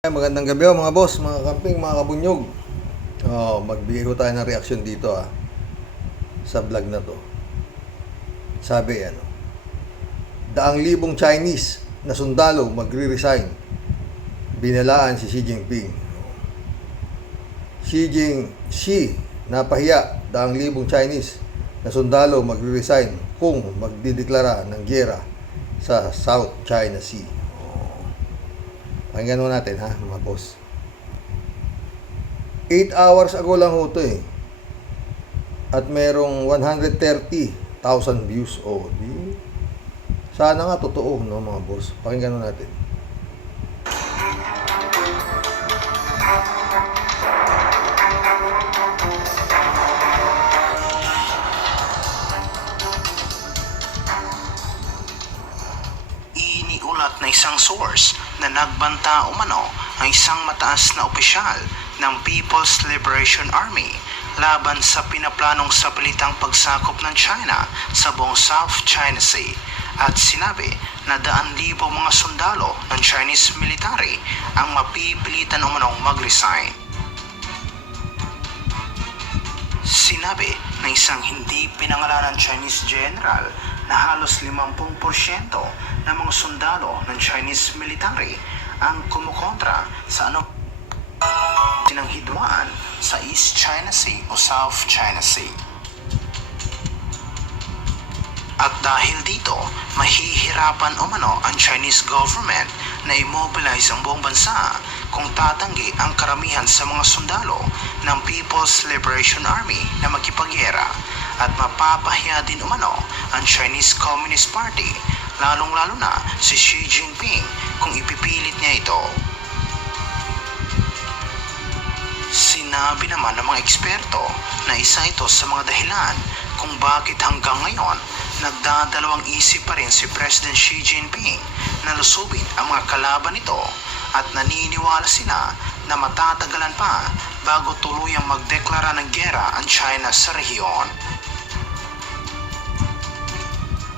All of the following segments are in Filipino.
Magandang gabi mga boss, mga camping, mga kabunyog. Magbigay ko tayo ng reaksyon dito sa vlog na to. Sabi daang libong Chinese na sundalo magre-resign. Binalaan si Xi Jinping. Xi napahiya, daang libong Chinese na sundalo magre-resign kung magdideklara ng giyera sa South China Sea. Pakinggan mo natin mga boss. 8 hours ago lang ho to At merong 130,000 views. Sana nga totoo, no mga boss. Pakinggan mo natin. Iniulat na isang source na nagbanta umano ang isang mataas na opisyal ng People's Liberation Army laban sa pinaplanong sapilitang pagsakop ng China sa buong South China Sea at sinabi na 1,000 mga sundalo ng Chinese military ang mapipilitan umanong mag-resign. Sinabi ng isang hindi pinangalanan Chinese general na halos 50% ng mga sundalo ng Chinese military ang kumukontra sa ng hidwaan sa East China Sea o South China Sea. At dahil dito, mahihirapan umano ang Chinese government na immobilize ang buong bansa kung tatanggi ang karamihan sa mga sundalo ng People's Liberation Army na makipagyera at mapapahiya din umano ang Chinese Communist Party, lalong-lalo na si Xi Jinping kung ipipilit niya ito. Sinabi naman ng mga eksperto na isa ito sa mga dahilan kung bakit hanggang ngayon nagdadalawang isip pa rin si President Xi Jinping na lusubin ang mga kalaban nito at naniniwala sila na matatagalan pa bago tuluyang magdeklara ng giyera ang China sa rehiyon.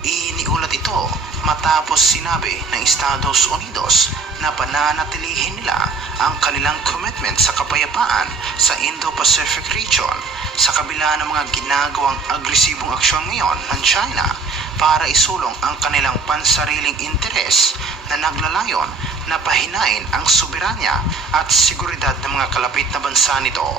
Iniulat ito matapos sinabi ng Estados Unidos na pananatilihin nila ang kanilang commitment sa kapayapaan sa Indo-Pacific region sa kabila ng mga ginagawang agresibong aksyon ngayon ng China para isulong ang kanilang pansariling interes na naglalayon na pahinain ang soberanya at seguridad ng mga kalapit na bansa nito.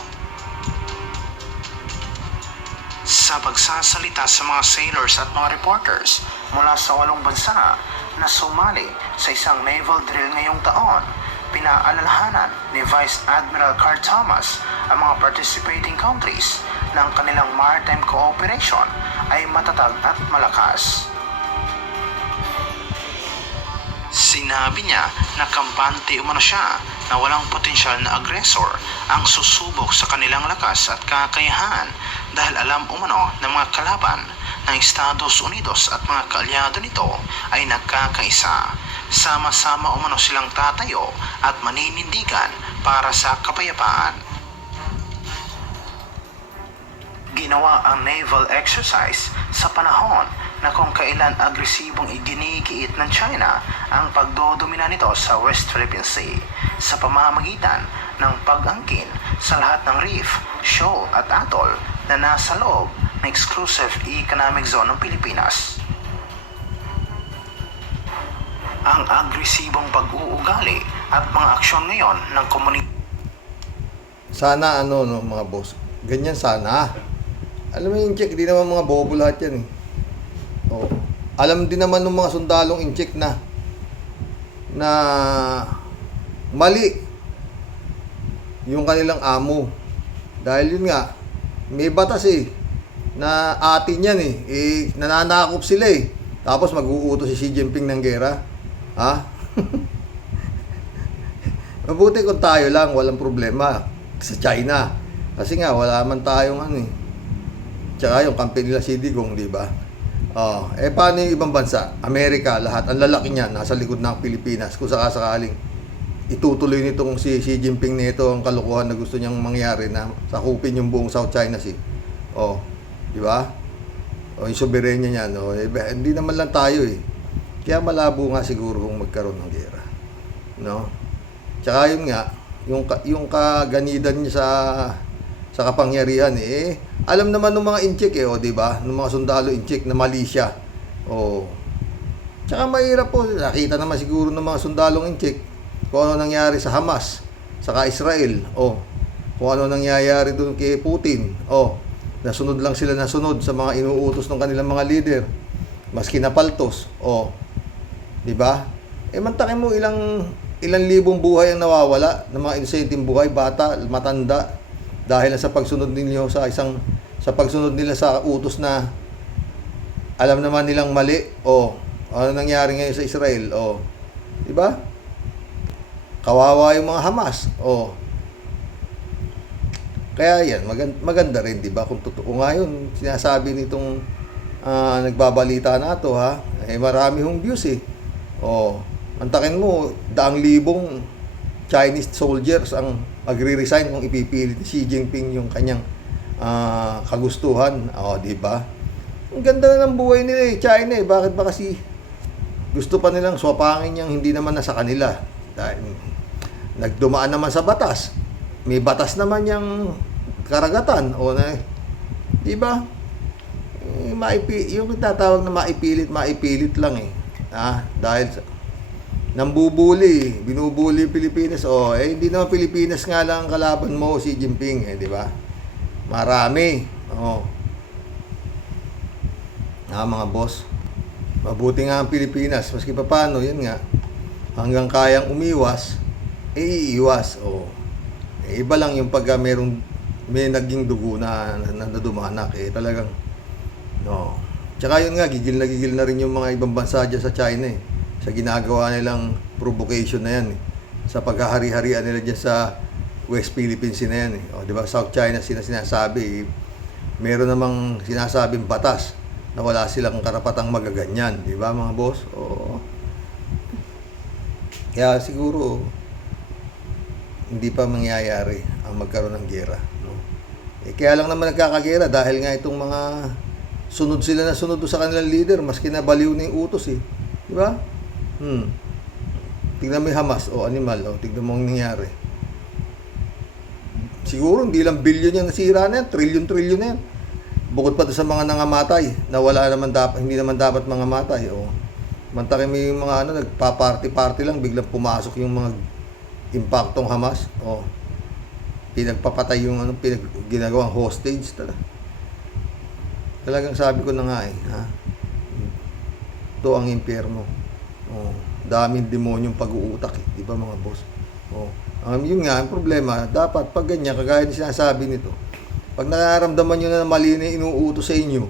Sa pagsasalita sa mga sailors at mga reporters mula sa 8 bansa na sumali sa isang naval drill ngayong taon, pinaalalahanan ni Vice Admiral Carl Thomas ang mga participating countries ng kanilang maritime cooperation ay matatag at malakas. Sinabi niya na kampante umano siya na walang potensyal na agresor ang susubok sa kanilang lakas at kakayahan dahil alam umano ng mga kalaban ng Estados Unidos at mga kaalyado nito ay nagkakaisa. Sama-sama umano silang tatayo at maninindigan para sa kapayapaan. Ginawa ang naval exercise sa panahon na kung kailan agresibong iginigiit ng China ang pagdodomina nito sa West Philippine Sea sa pamamagitan ng pag-angkin sa lahat ng reef, shoal at atoll na nasa loob ng exclusive economic zone ng Pilipinas. Ang agresibong pag-uugali at mga aksyon ngayon ng komunidad. Sana mga boss. Ganyan sana. Alam mo yung check, di naman mga bobo lahat yan Alam din naman ng mga sundalong in-check na mali yung kanilang amo. Dahil yun nga, may batas na atin yan nananakop sila Tapos mag-uutos si Xi Jinping ng gera. Mabuti kung tayo lang, walang problema sa China. Kasi nga, wala man tayong Tsaka yung kampi nila si Digong, di ba? Paano yung ibang bansa? Amerika, lahat. Ang lalaki niyan, nasa likod ng Pilipinas. Kung sakasakaling itutuloy nitong si Xi Jinping nito ang kalokohan na gusto niyang mangyari na sakupin yung buong South China Sea. Di ba? Yung soberenya niyan. Hindi naman lang tayo Kaya malabo nga siguro kung magkaroon ng gera. No? Tsaka yun nga, yung kaganidan niya sa kapangyarihan alam naman ng mga inchik di ba? Ng mga sundalo inchik na mali siya. Tsaka mahirap po, nakita naman siguro ng mga sundalong inchik kung ano nangyari sa Hamas, saka Israel, kung ano nangyayari doon kay Putin, nasunod lang sila nasunod sa mga inuutos ng kanilang mga leader, maski napaltos, di ba? Mantakin mo ilang libong buhay ang nawawala ng mga inosenteng buhay, bata, matanda, dahil sa pagsunod ninyo sa pagsunod nila sa utos na alam naman nilang mali, ano nangyari ngayon sa Israel, di ba? Kawawa yung mga Hamas, Kaya yan, maganda rin, di ba? Kung totoo nga yun, sinasabi nitong nagbabalita na to, marami hong views antakin mo, daang libong Chinese soldiers ang magre-resign kung ipipilit ni Xi Jinping yung kanyang kagustuhan, di ba? Ang ganda na ng buhay nila China bakit ba kasi gusto pa nilang swapangin yung hindi naman nasa kanila? Dahil nagdumaan naman sa batas. May batas naman yung karagatan di ba? Yung tatawag na maipilit lang dahil binubuli Pilipinas hindi naman Pilipinas nga lang ang kalaban mo si Jinping di ba? Marami mga boss, mabuti nga ang Pilipinas maski pa paano yun nga hanggang kayang umiwas iiwas iba lang yung pagka may naging dugo na dumanak talagang tsaka yun nga gigil na rin yung mga ibang bansa dyan sa China sa ginagawa nilang provocation na yan sa paghahari-harian nila dyan sa West Philippines na yan di ba? South China sinasabi meron namang sinasabing batas na wala silang karapatang magaganyan, di ba mga boss? Kaya siguro hindi pa mangyayari ang magkaroon ng giyera, kaya lang naman nagkakagera dahil nga itong mga sunod sila na sunod sa kanilang leader maski na baliw na yung utos di ba? Tignan mo yung Hamas animal tignan mo ang nangyari. Siguro hindi lang billion yung nasira na yan, trillion na yan. Bukod pa to sa mga nangamatay na hindi naman dapat mga matay mantakin mo yung mga nagpa-party lang biglang pumasok yung mga impaktong Hamas pinagpapatay yung ginagawang hostage talagang sabi ko na nga ito ang impyerno daming demonyong pag-uutak di ba mga boss yun nga ang problema dapat pag ganyan kagaya ng sinasabi nito pag nararamdaman nyo na mali na inuutos sa inyo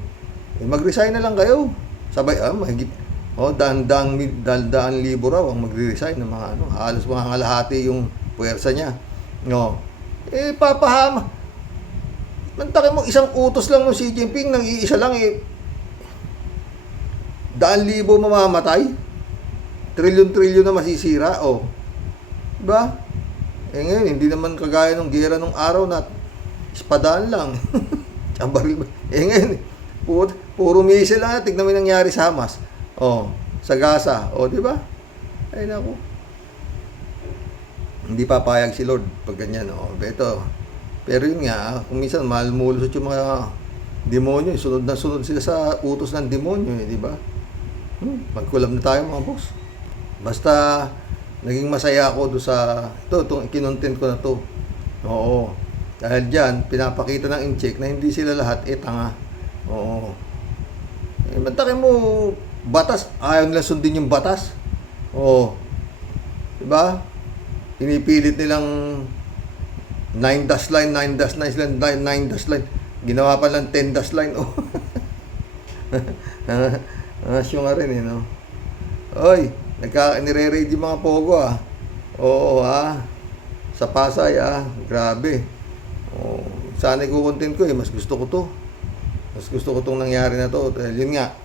mag-resign na lang kayo sabay mahigit daan libo raw ang magre-resign ng mga halos mga kalahati yung puwersa niya papahama mantakin mo isang utos lang ng Xi Jinping nang iisa lang daan libo mamamatay trilyon na masisira diba? Ngayon hindi naman kagaya ng gera nung araw na espadaan lang ang baril ngayon puro missile lang tignan mo yung nangyari sa Hamas sa Gaza diba? Ay naku hindi papayag si Lord pag ganyan pero yun nga kung minsan malmulusot yung mga demonyo sunod sila sa utos ng demonyo di ba? Magkulab na tayo mga boss basta naging masaya ako doon sa itong kinontent ko na to dahil dyan pinapakita ng incheck na hindi sila lahat tanga mantakin mo batas ayaw nila sundin yung batas diba? Pinipilit nilang 9 dash line ginawa pa lang 10 dash line asyo nga rin nire-raid yung mga pogo sa Pasay grabe sana ikukontent ko mas gusto ko tong nangyari na to dahil yun nga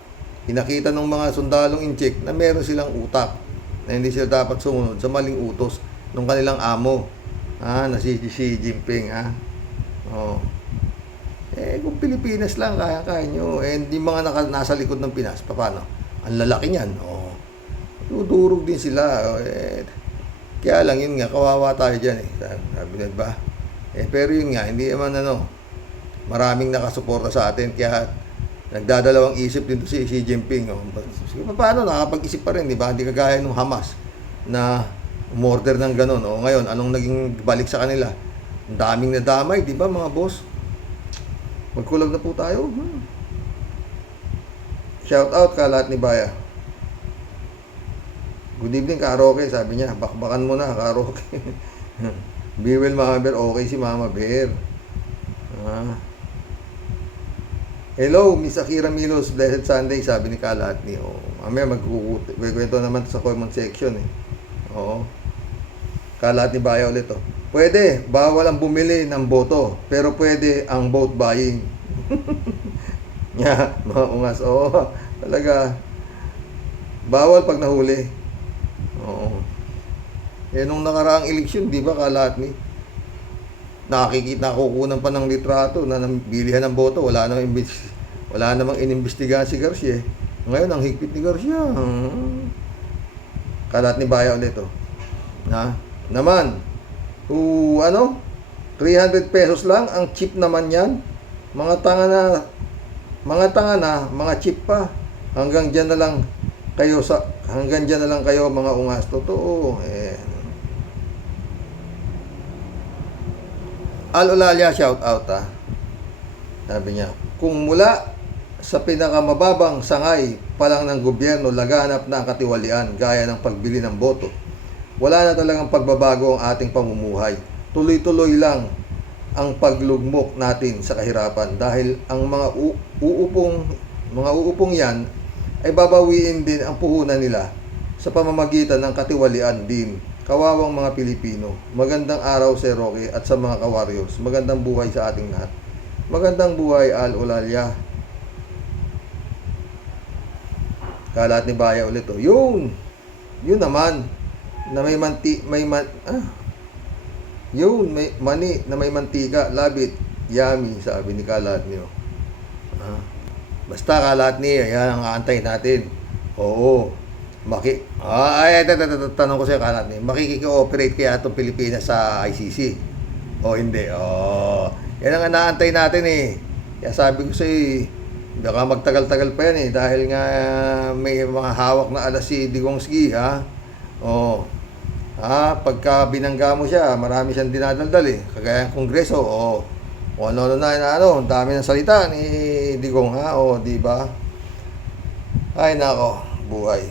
pinakita ng mga sundalong incheck na meron silang utak na hindi sila dapat sumunod sa maling utos ng kanilang amo na si Xi Jinping kung Pilipinas lang kaya nyo hindi mga nasa likod ng Pinas paano ang lalaki niyan dudurog din sila Kaya lang, yun nga, kawawa tayo dyan eh. Sabi na ba? Pero yun nga, hindi naman maraming nakasuporta sa atin. Kaya nagdadalawang isip din to si Xi Jinping. Sige, paano? Nakapag-isip pa rin, di ba? Hindi kagaya ng Hamas na umorder ng ganun. Ngayon, anong naging balik sa kanila? Ang daming nadamay, di ba mga boss? Magkulag na po tayo. Shout out ka lahat ni Baya. Good evening, Karoke, sabi niya. Bakbakan mo na, Karoke. Be well, Mama Bear. Okay si Mama Bear. Hello, Miss Akira Milos. Blessed Sunday, sabi ni Kalatni. Mamaya magkukwento naman sa comment section eh. Kalatni Baya ulit Pwede, bawal ang bumili ng boto, pero pwede ang vote buying. Mga ungas. Talaga. Bawal pag nahuli. Nung nakaraang eleksyon, di ba, Kalatni? Nakukunan pa ng litrato na bilihan ng boto. Wala namang inimbestigahan si Garcia. Ngayon, ang higpit ni Garcia. Kalatni Baya ulit Naman, 300 pesos lang, ang cheap naman yan. Mga tanga na, mga cheap pa. Hanggang dyan na lang kayo mga ungas. Totoo. Al-Olalia, shout out Sabi niya, kung mula sa pinakamababang sangay pa lang ng gobyerno laganap na ang katiwalian gaya ng pagbili ng boto, wala na talagang pagbabago ang ating pamumuhay. Tuloy-tuloy lang ang paglugmok natin sa kahirapan dahil ang mga uupong yan ay babawiin din ang puhunan nila sa pamamagitan ng katiwalian din. Kawawang mga Pilipino. Magandang araw, Sir Roque, at sa mga ka-warriors. Magandang buhay sa ating lahat. Magandang buhay, Al-Olalia. Kalat ni Baya ulit Yun naman na may mani na may mantika, labit, yummy, sabi ni Kalat niyo. Basta Kalat ni, yan ang aantay natin. Tanong ko sa'yo, Kalat ni, makikikooperate kaya itong Pilipinas sa ICC? O hindi? Yan ang inaantay natin eh. Kaya sabi ko sa'yo, baka magtagal-tagal pa yan eh, dahil nga may mga hawak na alas si Digongski, pagka binangga mo siya, marami siyang dinadaldal eh. Kagaya ng Kongreso, ang dami ng salita ni Digong, di ba? Ay nako, buhay.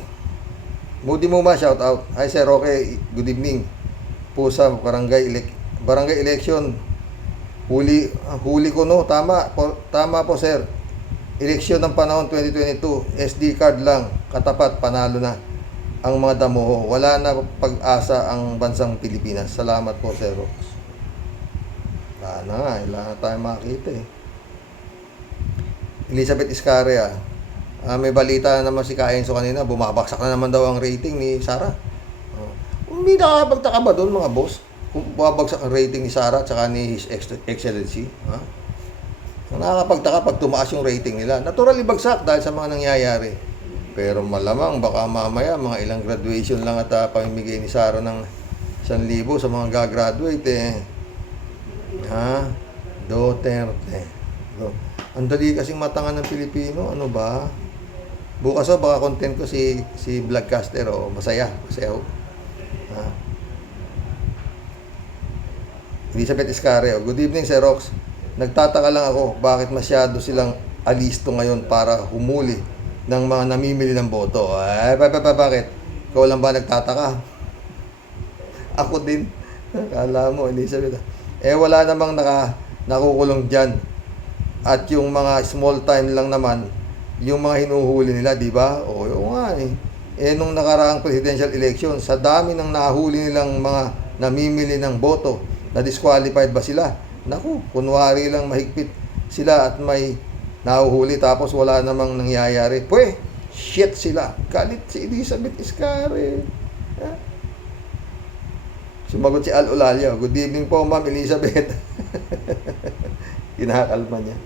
Moody Muma, shout out. Hi Sir Roque, good evening. Pusa, barangay election. Huli ko tama po sir. Eleksyon ng panahon 2022, SD card lang, katapat, panalo na ang mga damo. Wala na pag-asa ang bansang Pilipinas. Salamat po, Sir Rox. Wala na tayo makita eh. Elizabeth Iscaria, may balita naman si Kaenzo kanina, bumabaksak na naman daw ang rating ni Sara. Hindi nakapagtaka ba doon mga boss? Kung bumabagsak ang rating ni Sara at saka ni His Excellency, nakakapagtaka pag tumaas yung rating nila. Naturally bagsak dahil sa mga nangyayari. Pero malamang baka mamaya mga ilang graduation lang at pamimigay ni Sara ng 1,000 sa mga gagraduate Duterte. Ang dali kasing matangan ng Pilipino. Ano ba? Bukas baka content ko si Vlogcaster masaya Elizabeth Iscario, good evening Sir Rox. Nagtataka lang ako bakit masyado silang alisto ngayon para humuli ng mga namimili ng boto. Bakit? Ikaw lang ba nagtataka? Ako din. Kala mo, Elizabeth. Wala namang nakukulong dyan. At yung mga small time lang naman, yung mga hinuhuli nila, di ba? Oo nga eh. Nung nakaraang presidential election, sa dami ng nahuli nilang mga namimili ng boto, na-disqualified ba sila? Naku, kunwari lang mahigpit sila at may nahuhuli tapos wala namang nangyayari. Shit sila. Galit si Elizabeth Iscario. Sumagot si Al-Olalia. Good evening po, Ma'am Elizabeth. Kinakalma niya.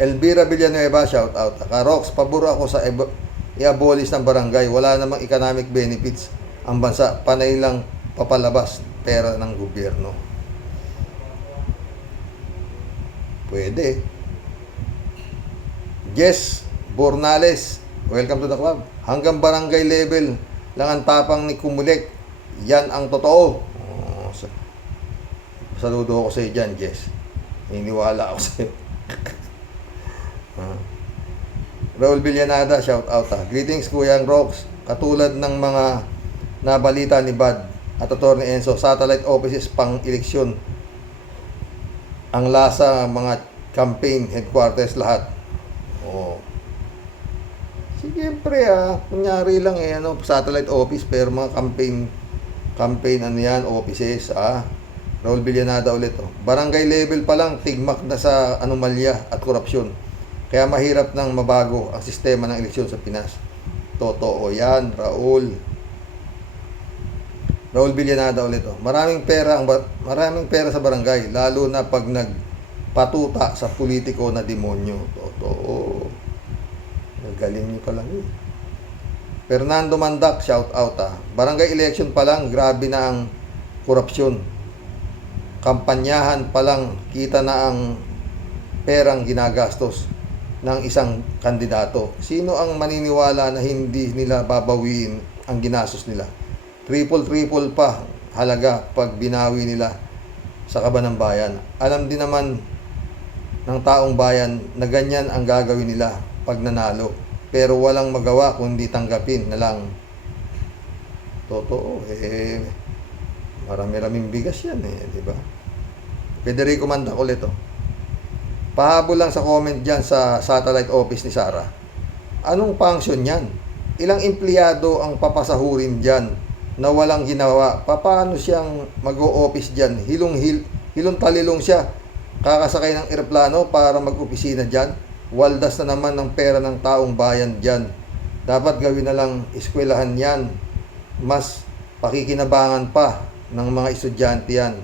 Elvira Villanueva, shout out. Karox, pabor ako sa i-abolish ng barangay. Wala namang economic benefits ang bansa. Panay lang papalabas pera ng gobyerno. Pwede. Jess Bornales, welcome to the club. Hanggang barangay level lang ang tapang ni Kumulek. Yan ang totoo. Oh, saludo ako sa iyo dyan, Jess. Niniwala ako sa iyo. Raul Villanada, shout out ha. Greetings Kuya Rox. Katulad ng mga nabalita ni Bad at Atty. Enzo, satellite offices pang eleksyon. Ang lasa mga campaign headquarters lahat. Oh. Siyempre kunyari lang satellite office pero mga campaign ano yan, offices Raul Villanada ulit Barangay level pa lang tigmak na sa anomalya at korupsyon. Kaya mahirap nang mabago ang sistema ng eleksyon sa Pinas. Totoo yan, Raul Villanada ulit Maraming pera sa barangay, lalo na pag nagpatuta sa politiko na demonyo. Totoo. Galing niyo pala Fernando Mandak, shout out Barangay election pa lang, grabe na ang korupsyon. Kampanyahan pa lang, kita na ang perang ginagastos ng isang kandidato. Sino ang maniniwala na hindi nila babawiin ang ginastos nila? Triple pa halaga pag binawi nila sa kaban ng bayan. Alam din naman ng taong bayan na ganyan ang gagawin nila pag nanalo. Pero walang magawa kundi tanggapin na lang. Totoo, marami-raming bigas yan di ba? Federico Mandak ulit Pahabol lang sa comment dyan sa satellite office ni Sara. Anong function yan? Ilang empleyado ang papasahurin dyan na walang ginawa? Paano siyang mag-o-office dyan? Hilong talilong siya. Kakasakay ng eroplano para mag-opisina dyan. Waldas na naman ng pera ng taong bayan dyan. Dapat gawin na lang eskwelahan yan. Mas pakikinabangan pa ng mga estudyante yan.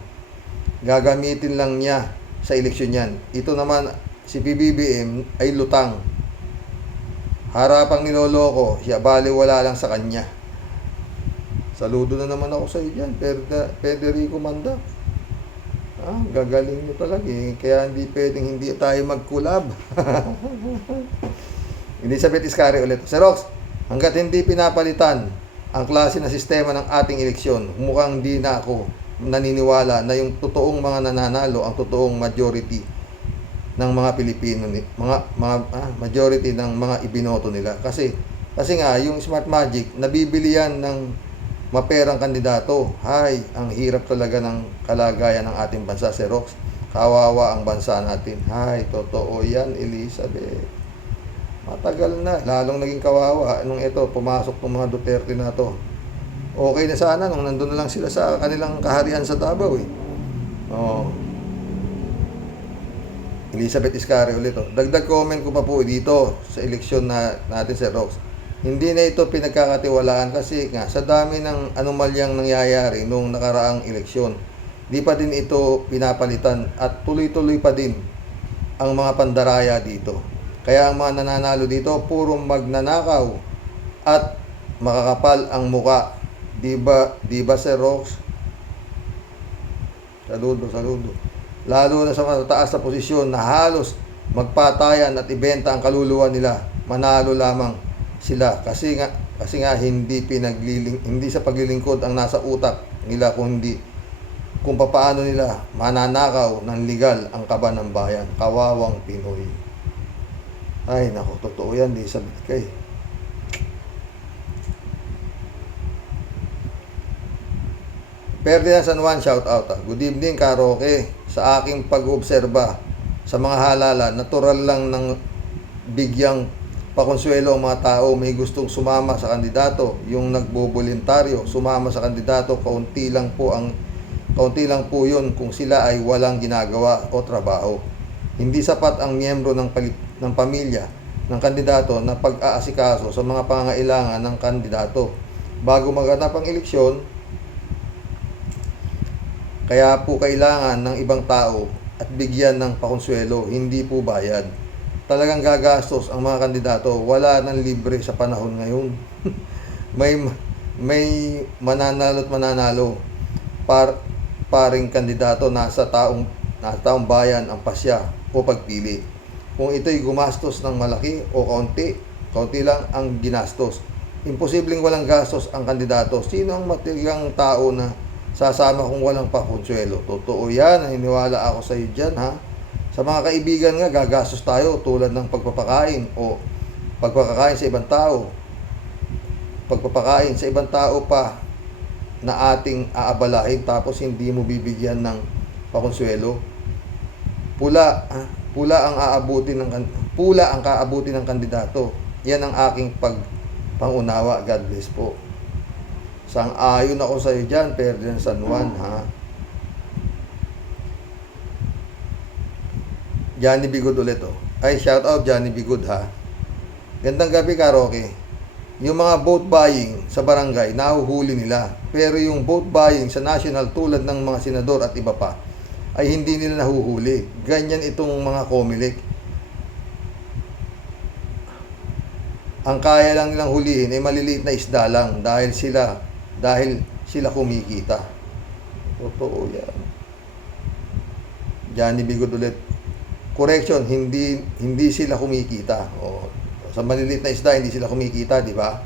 Gagamitin lang niya sa eleksyon yan. Ito naman, si PBBM ay lutang. Harapang niloloko, siya baliwala lang sa kanya. Saludo na naman ako sa iyo dyan, Federico Mandak. Gagaling mo talaga Kaya hindi pwedeng hindi tayo mag-collab. Elizabeth Iscari ulit. Sir Rox, hanggat hindi pinapalitan ang klase na sistema ng ating eleksyon, mukhang di na ako naniniwala na yung totoong mga nananalo ang totoong majority ng mga Pilipino, majority ng mga ibinoto nila. Kasi nga yung Smart Magic, nabibili yan ng maperang kandidato. Ang hirap talaga ng kalagayan ng ating bansa, Sir Rox. Kawawa ang bansa natin. Totoo yan, Elizabeth. Matagal na, lalong naging kawawa. Nung pumasok ng mga Duterte na to. Okay na sana nung nandun na lang sila sa kanilang kaharian sa Davao Elizabeth Iscari ulit Dagdag comment ko pa po dito sa eleksyon natin, Sir Rox. Hindi na ito pinagkakatiwalaan kasi nga sa dami ng anomalyang nangyayari nung nakaraang eleksyon. Di pa din ito pinapalitan at tuloy-tuloy pa din ang mga pandaraya dito. Kaya ang mga nananalo dito puro magnanakaw at makakapal ang muka. Di ba Sir Rox? Saludo. Lalo na sa matataas na posisyon na halos magpatayan at ibenta ang kaluluwa nila. Manalo lamang sila kasi nga hindi sa paglilingkod ang nasa utak nila kundi kung paano nila mananakaw ng legal ang kaban ng bayan. Kawawang Pinoy. Nako, totoo yan, di sabit kay. Ferdinand San Juan, shout out Good evening, Karoke. Sa aking pag-obserba sa mga halala, natural lang ng bigyang pakonsuelo ang mga tao may gustong sumama sa kandidato. Yung nagboboluntaryo sumama sa kandidato, kaunti lang po yun kung sila ay walang ginagawa o trabaho. Hindi sapat ang miyembro ng pamilya ng kandidato na pag-aasikaso sa mga pangangailangan ng kandidato bago maganap ang eleksyon. Kaya po kailangan ng ibang tao at bigyan ng pakonsuelo, hindi po bayad. talagang gagastos ang mga kandidato. Wala nang libre sa panahon ngayon. may may mananalo at mananalo. Paring kandidato nasa taong bayan ang pasya o pagpili. Kung ito'y gumastos ng malaki o kaunti lang ang ginastos. Imposibleng walang gastos ang kandidato. Sino ang matigang tao na sasama kung walang pakonsuelo? Totoo yan, naniniwala ako sa iyo dyan, ha? Sa mga kaibigan nga, gagastos tayo tulad ng pagpapakain o pagpapakain sa ibang tao. Pagpapakain sa ibang tao pa na ating aabalahin tapos hindi mo bibigyan ng pakonsuelo. Pula ang kaabuti ng kandidato. Yan ang aking pangunawa. God bless po. Sang-ayon ako sa iyo dyan, Ferdinand San Juan, ha? Johnny Bigod ulit, oh. Ay, shout out Johnny Bigod, ha? Gandang gabi, Karoke. Yung mga vote buying sa barangay, nahuhuli nila. Pero yung vote buying sa national tulad ng mga senador at iba pa, ay hindi nila nahuhuli. Ganyan itong mga Comelec. Ang kaya lang nilang hulihin ay maliliit na isda lang dahil sila kumikita. Totoo yan. Johnny Bigod ulit. Correction, hindi sila kumikita. O, sa maliliit na isda, hindi sila kumikita, di ba?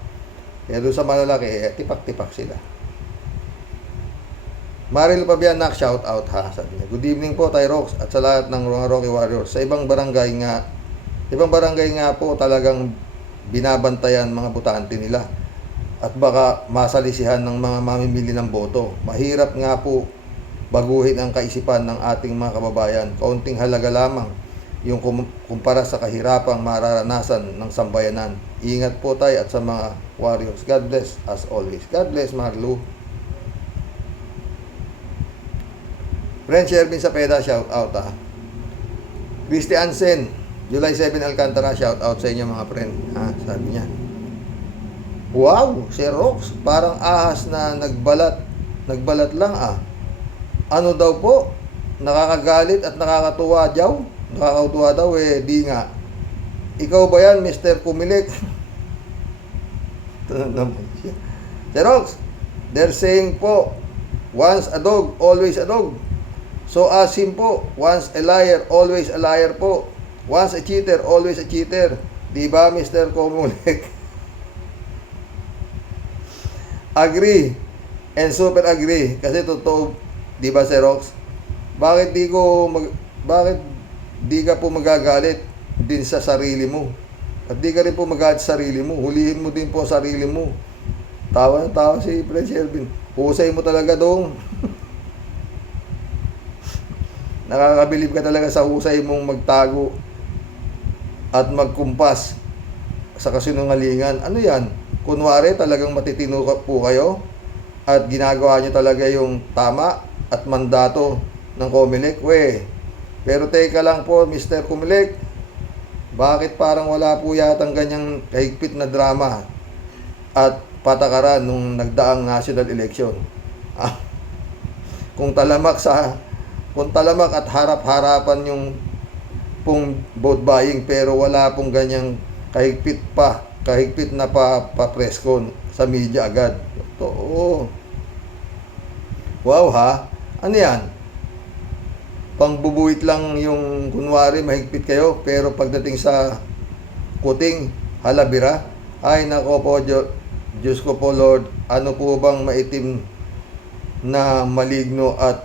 Pero sa malalaki, tipak-tipak sila. Maril Pabianak, shout out, ha, sabi niya. Good evening po, Tyrox, at sa lahat ng mga Rocky Warriors. Sa ibang barangay nga po talagang binabantayan mga butante nila at baka masalisihan ng mga mamimili ng boto. Mahirap nga po baguhin ang kaisipan ng ating mga kababayan. Kaunting halaga lamang yung kumpara sa kahirapang mararanasan ng sambayanan. Ingat po tayo at sa mga warriors. God bless as always. God bless, Marlo. Friend Shervin Sapeda, shout out, ha. Christy Ansen, July 7 Alcantara, shout out sa inyo mga friend, ha, sabi niya. Wow, Sir Rox, parang ahas na nagbalat lang, ah. Ano daw po? Nakakagalit at nakakatuwa daw? Nakakatuwa daw, di nga. Ikaw ba yan, Mr. Comelec? Sir Rox, they're saying po, once a dog, always a dog. So ask him po, once a liar, always a liar po. Once a cheater, always a cheater. Di ba, Mr. Comelec? Agree. And super agree. Kasi totoo, di ba, Sir Rox? Bakit di ka po magagalit din sa sarili mo? At di ka rin po magalit sa sarili mo. Hulihin mo din po sarili mo. Tawa ng tawa si Fred Shelvin. Husay mo talaga dong. Nakakabilib ka talaga sa husay mong magtago at magkumpas sa kasinungalingan. Ano yan? Kunwari talagang matitino po kayo at ginagawa nyo talaga yung tama at mandato ng Comelec. Pero teka lang po, Mr. Comelec, bakit parang wala po yatang ganyang kahigpit na drama at patakaran nung nagdaang national election? Kung talamak at harap-harapan yung pong vote buying, pero wala pong ganyang kahigpit na pa-preskon sa media agad. Totoo. Wow, ha? Ano yan? Pangbubuit lang yung kunwari mahigpit kayo, pero pagdating sa kuting halabira, ay nako po, Diyos ko po, Lord, ano po bang maitim na maligno at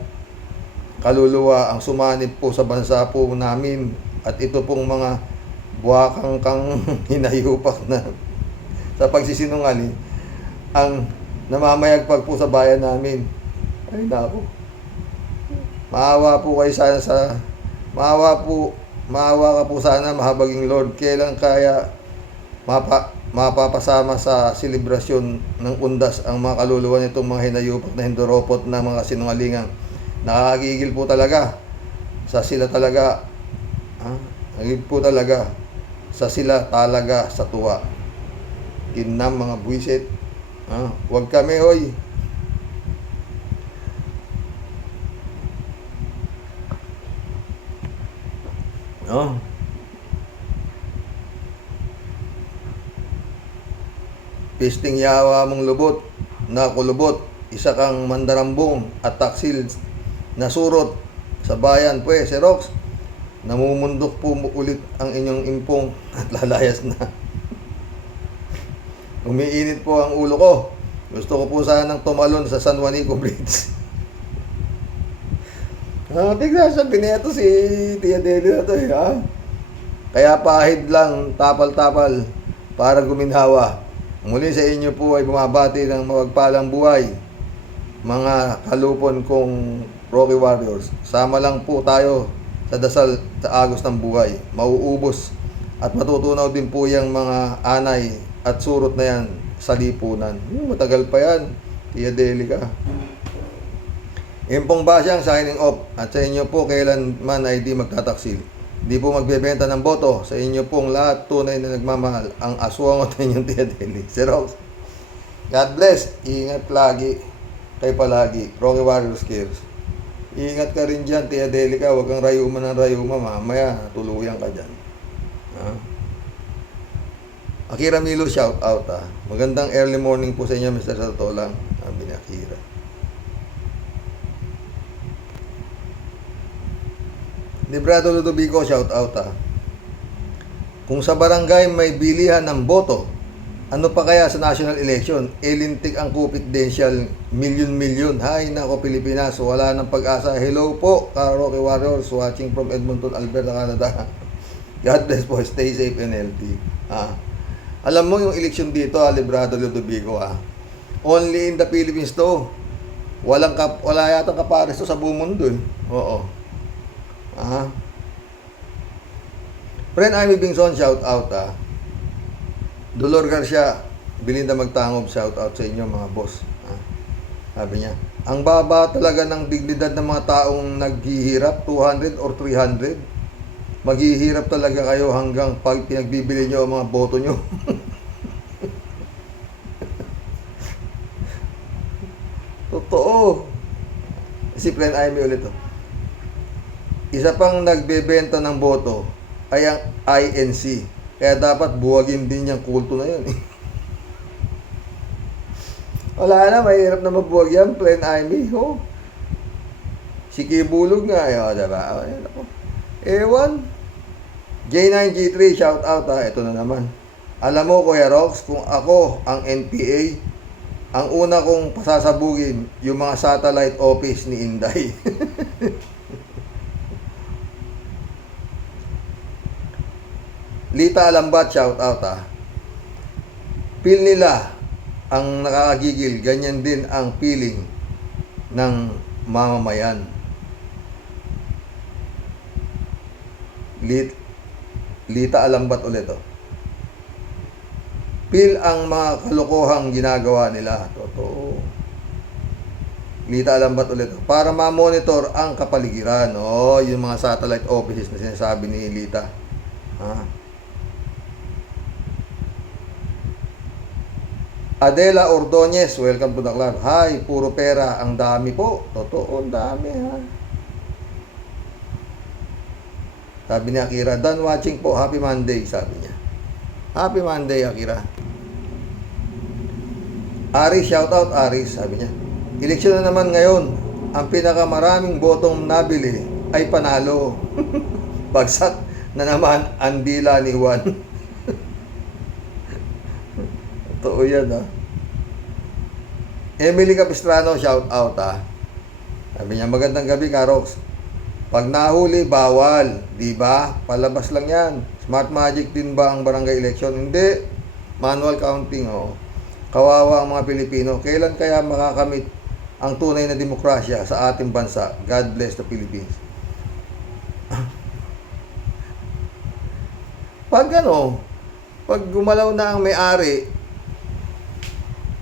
kaluluwa ang sumanib po sa bansa po namin, at ito pong mga buwakang kang hinayupak na sa pagsisinungaling ang namamayagpag po sa bayan namin. Ay nako. Maawa ka po sana, mahabaging Lord. Kailan kaya mapapasama sa selebrasyon ng undas ang mga kaluluwa nitong mga hinayupak na hindoropot na mga sinungalingang. Nakakagigil po talaga sa sila talaga. Nagigil po talaga sa sila talaga sa tuwa. Kinam mga buwisit. Huwag kami, hoy. pisting yawa mong lubot na kulubot, isa kang mandarambong at taksil na surot sa bayan. Pues, Xerox, namumundok po ulit ang inyong impong at lalayas na. Umiinit po ang ulo ko. Gusto ko po sanang tumalon sa San Juanico Bridge. Tignan, sabi niya ito si Tia Deli na ito ha? Kaya pahid lang, tapal-tapal, para guminhawa. Muli sa inyo po ay bumabati ng mapagpalang buhay, mga kalupon kong Rocky Warriors. Sama lang po tayo sa dasal sa agos ng buhay. Mauubos at matutunaw din po yung mga anay at surot na yan sa lipunan. Matagal pa yan, Tia Deli ka. Impong basyang signing off at sa inyo po kailanman ay di magtataksil. Di po magbebenta ng boto sa inyo pong lahat tunay na nagmamahal ang aswangot ng inyong Tia Deli. Xerox, God bless. Ingat lagi. Kayo palagi. Rocky Warriors Cares. Ingat ka rin dyan, Tia Deli ka. Huwag kang rayuma ng rayuma. Mamaya, tuluyan ka dyan. Ha? Akira Milo, shout out ha. Magandang early morning po sa inyo, Mr. Sa totoo lang. Sabi ni Akira. Librado Ludovico, shout out ha. Kung sa barangay may bilihan ng boto, ano pa kaya sa national election? Elintik ang kupitdensyal, milyon-milyon. Hay nako Pilipinas, wala nang pag-asa. Hello po, Rocky Warriors, watching from Edmonton, Alberta, Canada. God bless po, stay safe and healthy. Alam mo yung election dito, Librado Ludovico only in the Philippines to. Wala yatang kapares to sa buong mundo eh. Oo. Friend Amy Bingson, shout out Dolor Garcia, Belinda Magtangob, shout out sa inyo mga boss. Sabi niya, ang baba talaga ng dignidad ng mga taong naghihirap, 200 or 300. Maghihirap talaga kayo hanggang pag pinagbibili nyo ang mga boto nyo. Totoo. Si Friend Amy ulit Isa pang nagbebenta ng boto ay ang INC. Kaya dapat buwagin din yung kulto na yun. Wala na, mahirap na mabuwag yan, Plain Amy. Si Kibulog nga, diba? Ewan. J9G3, shout out ito na naman. Alam mo, Kuya Rox, kung ako ang NPA, ang una kong pasasabugin, yung mga satellite office ni Inday. Lita Alambat, shout out Feel nila ang nakakagigil, ganyan din ang feeling ng mamamayan. Lita Alambat ulit Feel ang mga kalokohang ginagawa nila. Totoo. Lita Alambat ulit para ma-monitor ang kapaligiran. Yung mga satellite offices na sinasabi ni Lita. Adela Ordonez, welcome to the club. Hi, puro pera, ang dami po. Totoo, ang dami Sabi ni Akira, done watching po, happy Monday, sabi niya. Happy Monday, Akira. Aris, shout out Aris, sabi niya. Eleksyon na naman ngayon, ang pinakamaraming botong nabili ay panalo. Bagsak na naman ang dila ni Juan. Totoo yan Emily Capistrano, shout out Sabi niya, magandang gabi Karox. Pag nahuli, bawal. Diba? Palabas lang yan. Smart magic din ba ang barangay election? Hindi. Manual counting Kawawa ang mga Pilipino. Kailan kaya makakamit ang tunay na demokrasya sa ating bansa? God bless the Philippines. Pag gumalaw na ang may-ari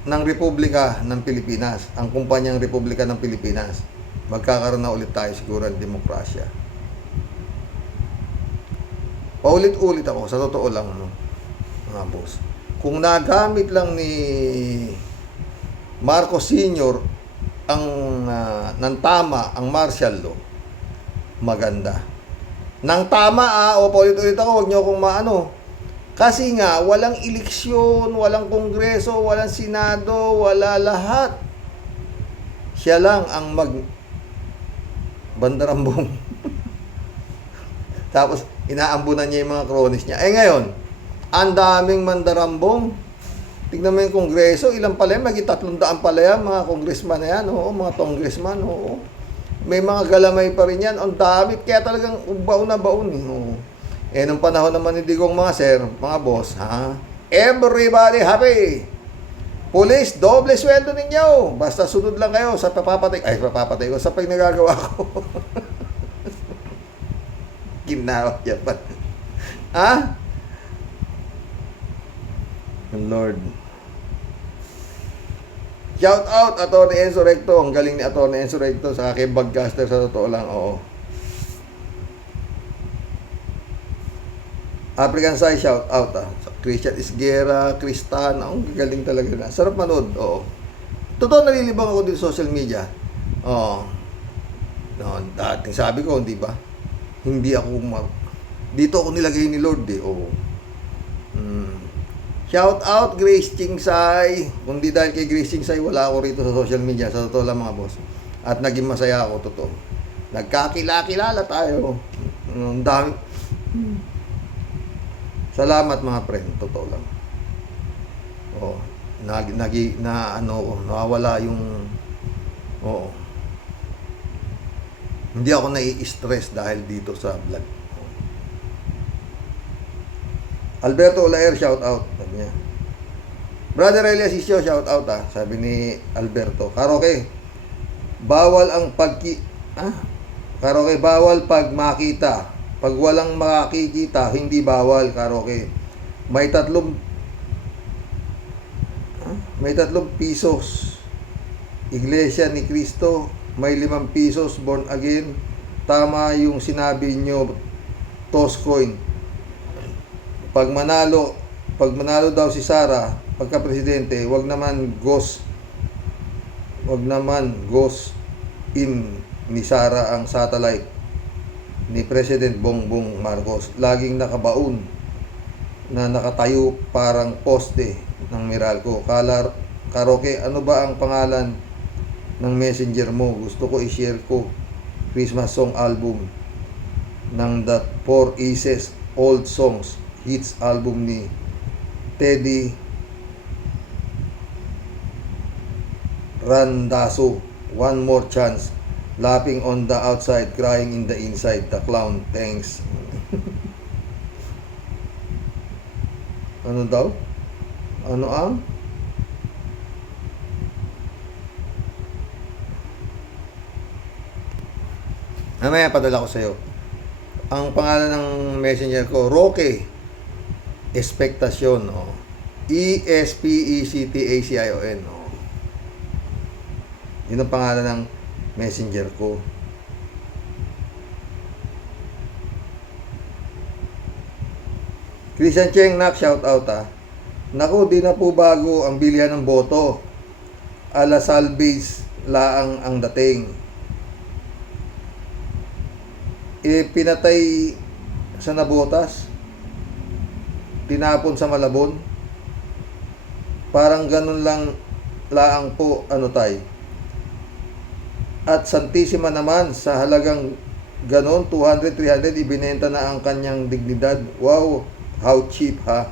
ng Republika ng Pilipinas, ang kumpanyang Republika ng Pilipinas, magkakaroon na ulit tayo siguro ng demokrasya. Paulit-ulit ako, sa totoo lang, mga boss. Kung nagamit lang ni Marcos Sr. ng tama ang martial law, maganda. Nang tama paulit-ulit ako, wag niyo akong Kasi nga, walang eleksyon, walang kongreso, walang senado, wala lahat. Siya lang ang bandarambong. Tapos, inaambunan niya yung mga kronis niya. Eh ngayon, ang daming mandarambong. Tignan mo yung kongreso, ilan pala yan? Maging 300 pala yan, mga congressman na yan. Oo, mga congressman, oo. May mga galamay pa rin yan. Ang dami, kaya talagang baon na baon. Oo. Eh, nung panahon naman ni Digong mga sir, mga boss, ha? Everybody happy! Police, doble sweldo ninyo! Basta sunod lang kayo sa papapatay ko, sa pinaggagawa ko. Ginawa niya pa. Ha? Lord. Shout out, Atty. Enzo Recto. Ang galing ni Atty. Enzo Recto sa aking bagcaster, sa totoo lang, oo. African Sai, shout out, Christian Isguera, Kristan, ang galing talaga na. Sarap manood, oo. Totoo, nalilibang ako dito sa social media. Oo. No, dating sabi ko, di ba? Hindi ako dito ako nilagay ni Lord, eh. Oo. Shout out, Grace Chingsay. Kung di dahil kay Grace Chingsay, wala ako rito sa social media. Sa totoo lang, mga boss. At naging masaya ako, totoo. Nagkakilala tayo. Ang dami. Salamat, mga friend, totoo lang. Oo. Nawawala yung oo. Hindi ako nai-stress dahil dito sa vlog. Alberto Olaer, shout out. Sabi niya. Brother Elias Isio, shout out, sabi ni Alberto. Karaoke, bawal pag makita. Pag walang makikita, hindi bawal, karaoke. May 3 pesos. Iglesia ni Cristo, may 5 pesos, born again. Tama yung sinabi nyo, Toscoin. Pag manalo daw si Sara, pagka-presidente, wag naman ghost in ni Sara ang satellite ni President Bongbong Marcos. Laging nakabaon na nakatayo parang poste ng Meralco. Karaoke, ano ba ang pangalan ng messenger mo? Gusto ko i-share ko Christmas song album ng The 4 Aces Old Songs Hits album ni Teddy Randazzo. One More Chance. Laughing on the outside, crying in the inside. The clown, thanks. Ano daw? Ano ang? Mamaya padala ko sa'yo. Ang pangalan ng messenger ko, Roque Expectacion. Oh. Espectacion. Oh. Yun ang pangalan ng messenger ko. Christian Cheng, shout out, Naku, di na po bago ang bilihan ng boto. Ala salbis laang ang dating. Pinatay sa Nabotas, tinapon sa Malabon. Parang ganun lang laang po, At Santissima naman, sa halagang ganon, 200, 300, ibinenta na ang kanyang dignidad. Wow, how cheap, ha?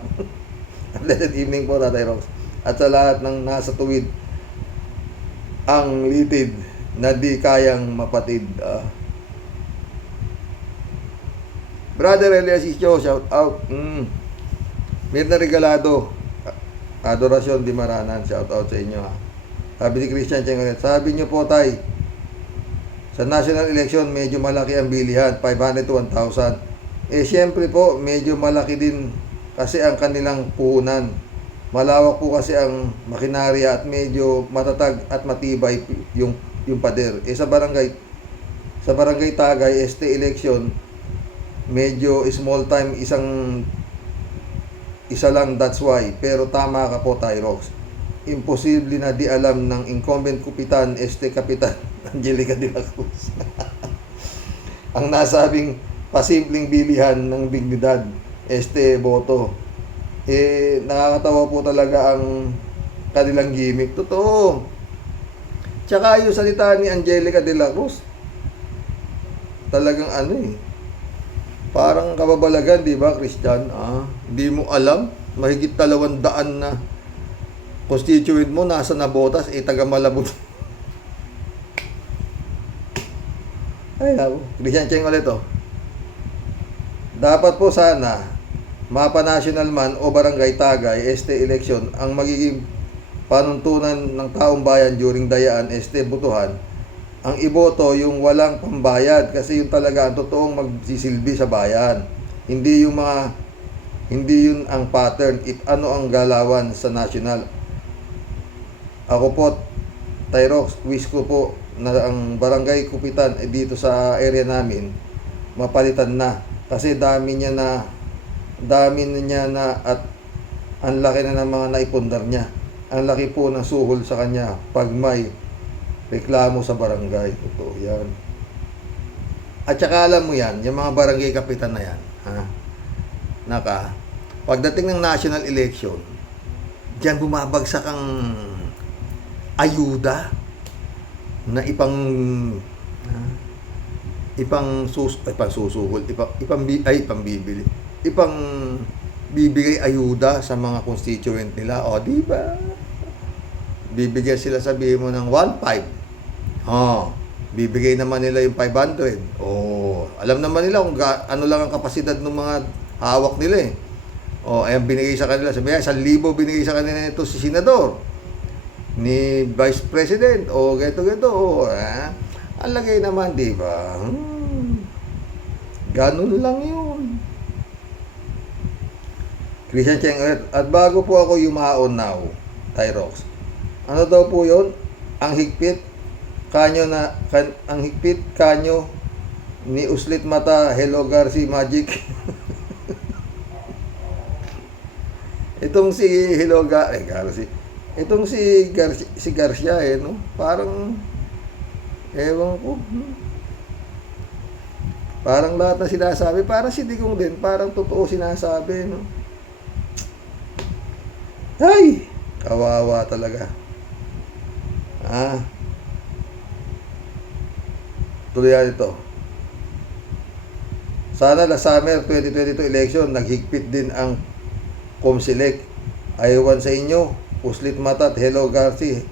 Blessed evening po, Tatay Rox. At sa lahat ng nasa tuwid, ang litid na di kayang mapatid. Brother Elias Isyo, shout out. Mirna Regalado, Adorasyon Di Maranan, shout out sa inyo, ha? Sabi ni Christian Chengonet, sabi niyo po, Tay, sa national election, medyo malaki ang bilihan, 500 to 1,000. Siyempre po, medyo malaki din kasi ang kanilang puhunan. Malawak po kasi ang makinarya at medyo matatag at matibay yung pader. Sa barangay Tagay, election, medyo small time, isa lang, that's why. Pero tama ka po, Tyrox. Imposible na di alam ng incumbent Kapitan Kapitan Angelica de la Cruz ang nasabing pasimpleng bilihan ng dignidad boto nakakatawa po talaga ang kanilang gimmick. Totoo. Tsaka yung salita ni Angelica de la Cruz, talagang parang kababalagan, di ba, Christian? Hindi mo alam, mahigit 200 na constituent mo nasa Nabotas, taga Malabon. Ay, nako. Christian Cheng ulit, Dapat po sana, mapa national man o barangay tagay, election, ang magiging panuntunan ng taong bayan during dayaan, butuhan, ang iboto yung walang pambayad kasi yun talaga ang totoong magsisilbi sa bayan. Hindi yun ang pattern if ano ang galawan sa national. Ako po, Tyrox, wish ko po na ang barangay Kupitan dito sa area namin mapalitan na kasi dami niya na at ang laki na ng mga naipundar niya. Ang laki po ng suhol sa kanya pag may reklamo sa barangay. Totoo yan. At saka alam mo yan, yung mga barangay kapitan na yan, pagdating ng national election, diyan bumabagsak ang ayuda na bibigay ayuda sa mga constituent nila. O, di ba? Bibigyan sila, sabihin mo, ng 1.5. Bibigay naman nila yung 500. Alam naman nila kung ano lang ang kapasidad ng mga hawak nila ang binigay sa kanila. Sabi niya, 1,000 binigay sa kanila nito si Senador, ni Vice President, ganito. Ang lagay naman, di ba? Ganun lang yun. Christian Cheng, at bago po ako yumaon now, Tyrox, ano daw po yun? Ang higpit kanyo ni Uslit Mata, Hello Garci Magic. Itong si Hello Garci. Itong si Garcia no? Parang ewan ko. Parang lahat na sinasabi, parang si Digong din, parang totoo sinasabi, no? Ay, kawawa talaga. Tuloy ito. Sana la summer 2022 election, naghigpit din ang COMSELEC. Ayawan sa inyo, Uslit Mata at Hello Garci.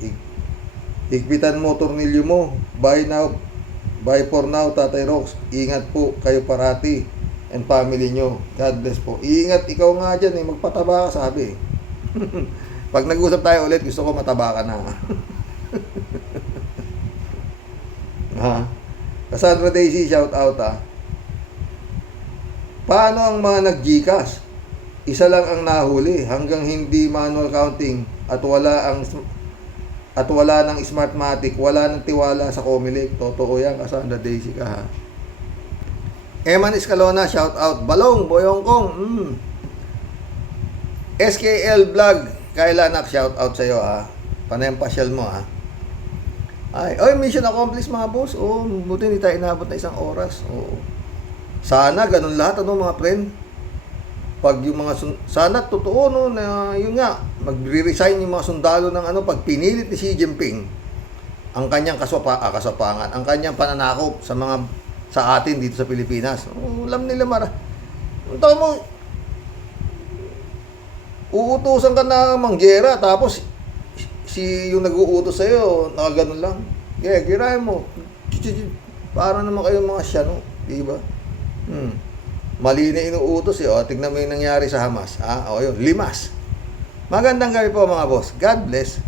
Higpitan mo, tornilyo mo. Bye for now, Tatay Rox. Ingat po kayo parati and family nyo. God bless po. Ingat ikaw nga dyan, magpataba ka, sabi. Pag nag-usap tayo ulit, gusto ko mataba ka na. Cassandra Daisy, shout out Paano ang mga nag-Gcash? Isa lang ang nahuli hanggang hindi manual counting at wala ng Smartmatic, wala ng tiwala sa Comelec. Totoo yan, Cassandra Daisy ka Eman Escalona, shout out. Balong, Boyong Kong. SKL Vlog, Kailanak, shout out sa iyo Panayang pasyal mo mission accomplished mga boss. Buti hindi tayo inabot na 1 oras. Sana ganun lahat mga friend. Pag yung mga sana totoo na yun nga, magre-resign yung mga sundalo ng pag pinilit ni Xi Jinping ang kanyang kasapangan, ang kanyang pananakop sa atin dito sa Pilipinas. Alam nila Unta mo uutusan ka na manggera tapos yung nag-uutos sa'yo nakaganon lang. Girahin mo. Para naman kayo mga siyano, di ba? Mali na inuutos tignan mo yung nangyari sa Hamas. Yun, limas. Magandang gabi po mga boss. God bless.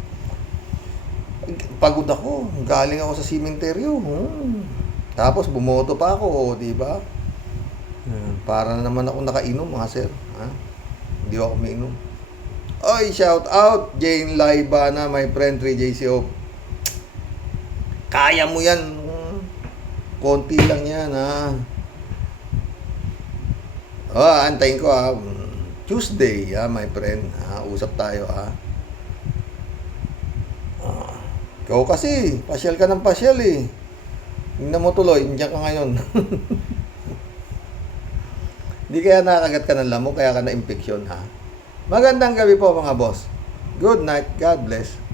Pagod ako. Galing ako sa simenteryo. Tapos bumoto pa ako, di ba? Para naman ako nakainom mga sir. Hindi ako mainom. Shout out Jane Laibana, my friend 3JCO. Kaya mo yan. Konti lang yan antayin ko Tuesday my friend. Usap tayo Ikaw kasi, pasyal ka ng pasyal Tingnan mo tuloy, nandiyan ka ngayon. Hindi kaya nakagat ka ng lamok, kaya ka na-infection Magandang gabi po mga boss. Good night. God bless.